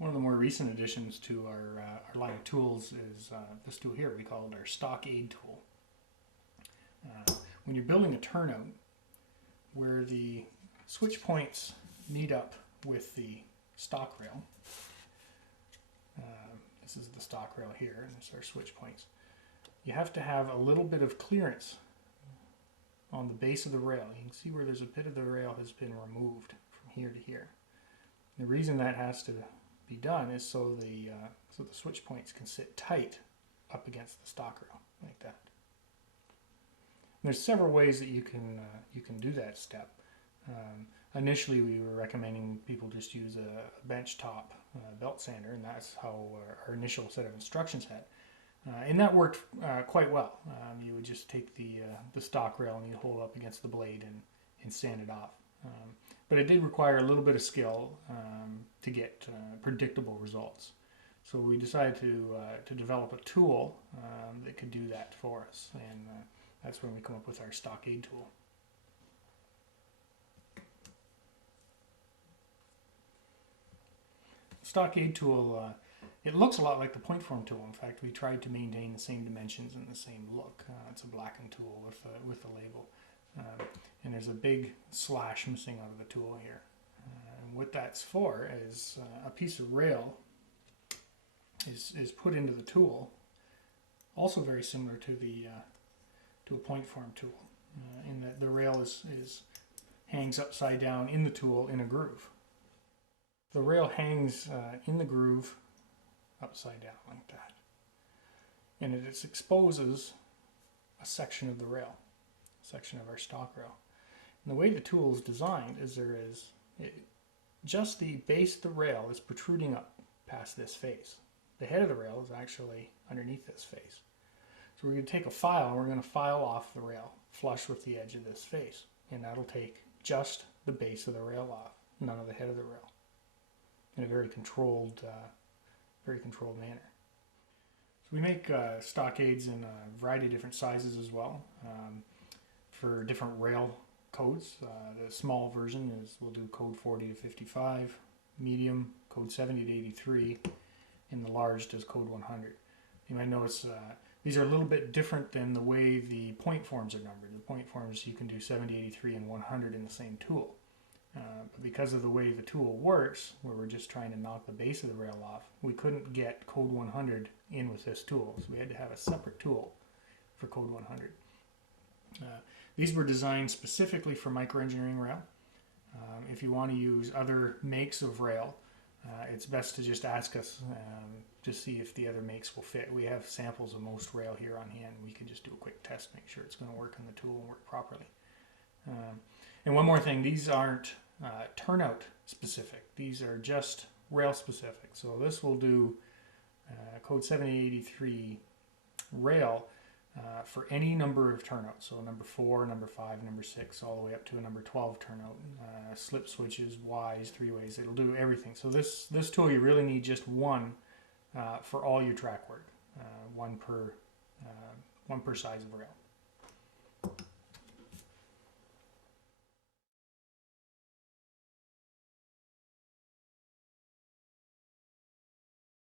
One of the more recent additions to our line of tools is this tool here. We call it our StockAid tool. When you're building a turnout, where the switch points meet up with the Stockrail, this is the Stockrail here, and this is our switch points, you have to have a little bit of clearance on the base of the rail. You can see where there's a bit of the rail has been removed from here to here. The reason that has to be done is so the switch points can sit tight up against the stock rail like that. And there's several ways that you can do that step. Initially, we were recommending people just use a bench top belt sander, and that's how our initial set of instructions had. And that worked quite well. You would just take the stock rail and you hold it up against the blade and sand it off. But it did require a little bit of skill to get predictable results. So we decided to develop a tool that could do that for us, and that's when we come up with our StockAid tool. StockAid tool, it looks a lot like the point form tool. In fact, we tried to maintain the same dimensions and the same look. It's a blackened tool with the label. And there's a big slash missing out of the tool here. And what that's for is a piece of rail is put into the tool, also very similar to a point form tool, in that the rail hangs upside down in the tool in a groove. The rail hangs in the groove upside down like that, and it exposes a section of the rail, a section of our stock rail. And the way the tool is designed is just the base of the rail is protruding up past this face. The head of the rail is actually underneath this face. So we're going to take a file and we're going to file off the rail flush with the edge of this face, and that'll take just the base of the rail off, none of the head of the rail, in a very controlled manner. So we make StockAids in a variety of different sizes as well, for different rail codes. The small version we'll do code 40 to 55, medium code 70 to 83, and the large does code 100. You might notice these are a little bit different than the way the point forms are numbered. The point forms, you can do 70, 83, and 100 in the same tool. But because of the way the tool works, where we're just trying to knock the base of the rail off, we couldn't get code 100 in with this tool. So we had to have a separate tool for code 100. These were designed specifically for microengineering rail. If you want to use other makes of rail, it's best to just ask us to see if the other makes will fit. We have samples of most rail here on hand. We can just do a quick test, make sure it's going to work in the tool and work properly. And one more thing, these aren't turnout specific. These are just rail specific. So this will do code 7083 rail for any number of turnouts. So number 4, number 5, number 6, all the way up to a number 12 turnout. Slip switches, Ys, 3-ways, it'll do everything. So this tool, you really need just one for all your track work, one per size of rail.